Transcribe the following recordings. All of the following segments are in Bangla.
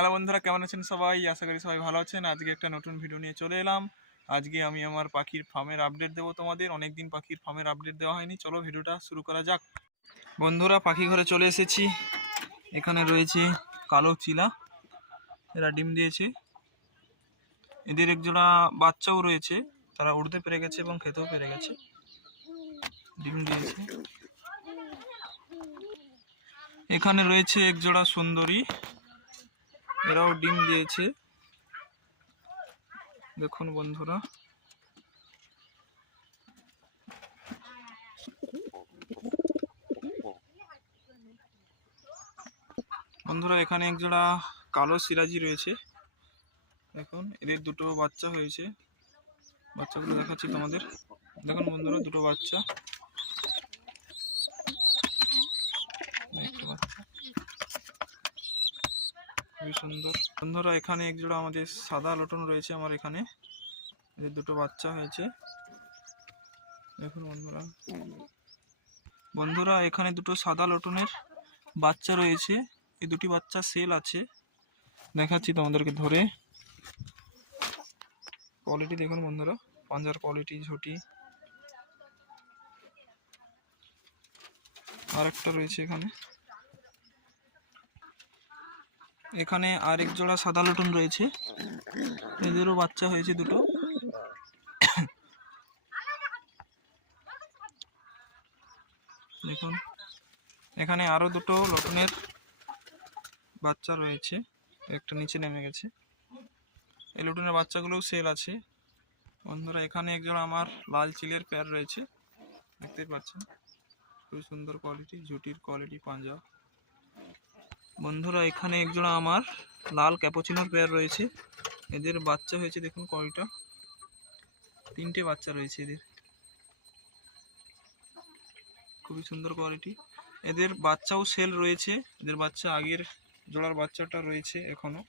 হ্যালো বন্ধুরা, কেমন আছেন সবাই? আশা করি সবাই ভালো আছেন। আজকে একটা নতুন ভিডিও নিয়ে চলে এলাম। আজকে আমি আমার পাখির ফার্মের আপডেট দেবো তোমাদের। অনেকদিন পাখির ফার্মের আপডেট দেওয়া হয়নি। চলো ভিডিওটা শুরু করা যাক। বন্ধুরা, পাখি ঘরে চলে এসেছি। এখানে রয়েছে কালো চিলা, এরা ডিম দিয়েছে। এদের একজোড়া বাচ্চাও রয়েছে, তারা উড়তে পেরে গেছে এবং খেতেও পেরে গেছে, ডিম দিয়েছে। এখানে রয়েছে একজোড়া সুন্দরী, এরাও ডিম দিয়েছে। দেখুন বন্ধুরা, এখানে একজোড়া কালো সিরাজি রয়েছে। দেখুন, এদের দুটো বাচ্চা হয়েছে। বাচ্চাগুলো দেখাচ্ছি তোমাদের। দেখুন বন্ধুরা, দুটো বাচ্চা, খুবই সুন্দর। বন্ধুরা, এখানে একজোড়া আমাদের সাদা লটন রয়েছে। আমার এখানে এদের দুটো বাচ্চা হয়েছে। দেখুন বন্ধুরা, এখানে দুটো সাদা লটনের বাচ্চা রয়েছে। এই দুটি বাচ্চা সেল আছে, দেখাচ্ছি তোমাদেরকে ধরে। কোয়ালিটি দেখুন বন্ধুরা, পাঞ্জার কোয়ালিটি, ঝুটি। আর একটা রয়েছে এখানে আর এক জোড়া সাদা লটন রয়েছে, এদেরও বাচ্চা হয়েছে দুটো। দেখুন, এখানে আরো দুটো লটনের বাচ্চা রয়েছে, একটা নিচে নেমে গেছে। এই লটনের বাচ্চাগুলোও সেল আছে। বন্ধুরা, এখানে একজোড়া আমার লাল চিলের পেয়ার রয়েছে, দেখতেই পাচ্ছেন, খুবই সুন্দর কোয়ালিটি, ঝুটির কোয়ালিটি, পাঞ্জা। বন্ধুরা, এখানে একজোড়া আমার লাল ক্যাপুচিনোর পেয়ার রয়েছে, এদের বাচ্চা হয়েছে। দেখুন কোয়ালিটিটা, তিনটে বাচ্চা রয়েছে এদের, খুবই সুন্দর কোয়ালিটি। এদের বাচ্চাও সেল রয়েছে। এদের বাচ্চা, আগের জোড়ার বাচ্চাটা রয়েছে এখনো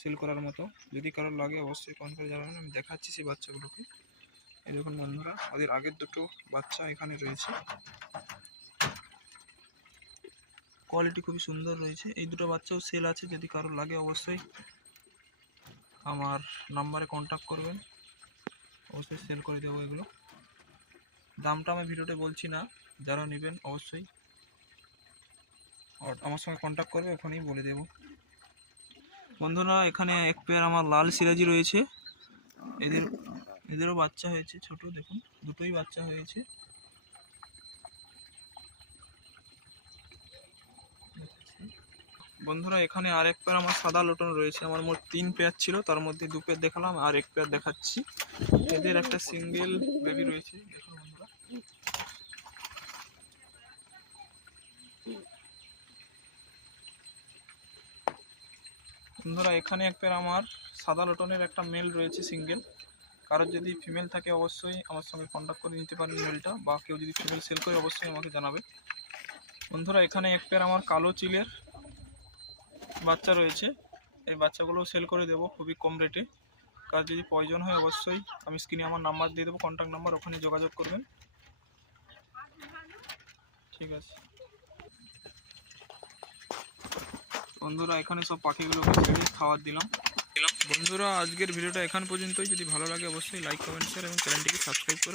সেল করার মতো। যদি কারোর লাগে অবশ্যই কমেন্ট করে জানাবেন, আমি দেখাচ্ছি সেই বাচ্চাগুলোকে। এই দেখুন বন্ধুরা, ওদের আগের দুটো বাচ্চা এখানে রয়েছে, কোয়ালিটি খুবই সুন্দর রয়েছে। এই দুটো বাচ্চাও সেল আছে, যদি কারোর লাগে অবশ্যই আমার নাম্বারে কন্ট্যাক্ট করবেন, অবশ্যই সেল করে দেবো এগুলো। দামটা আমি ভিডিওতে বলছি না, যারা নেবেন অবশ্যই আমার সঙ্গে কন্ট্যাক্ট করবে, ওখানেই বলে দেব। বন্ধুরা, এখানে এক পেয়ার আমার লাল সিরাজি রয়েছে, এদেরও বাচ্চা হয়েছে ছোট। দেখুন, দুটোই বাচ্চা হয়েছে। বন্ধুরা, এখানে আরেক পেয়ার আমার সাদা লটন রয়েছে। আমার মোট 3 পেয়ার ছিল, তার মধ্যে 2 পেয়ার দেখালাম, আর 1 পেয়ার দেখাচ্ছি। এদের একটা সিঙ্গেল বেবি রয়েছে। দেখুন বন্ধুরা, এখানে এক পেয়ার আমার সাদা লটনের একটা মেল রয়েছে, সিঙ্গেল। কারোর যদি ফিমেল থাকে অবশ্যই আমার সঙ্গে কন্ট্যাক্ট করে নিতে পারেন মেলটা, বা কেউ যদি ফিমেল সেল করে অবশ্যই আমাকে জানাবে। বন্ধুরা, এখানে এক পেয়ার আমার কালো চিলের বাচ্চা রয়েছে। এই বাচ্চাগুলো সেল করে দেবো খুবই কম রেটে। কার যদি প্রয়োজন হয় অবশ্যই আমি স্ক্রিনে আমার নাম্বার দিয়ে দেবো, কন্ট্যাক্ট নাম্বার, ওখানে যোগাযোগ করবেন। ঠিক আছে বন্ধুরা, এখানে সব পাখিগুলোকে ছেড়ে খাবার দিলাম। বন্ধুরা, আজকের ভিডিওটা এখান পর্যন্তই। যদি ভালো লাগে অবশ্যই লাইক, কমেন্ট, শেয়ার এবং চ্যানেলটিকে সাবস্ক্রাইব করে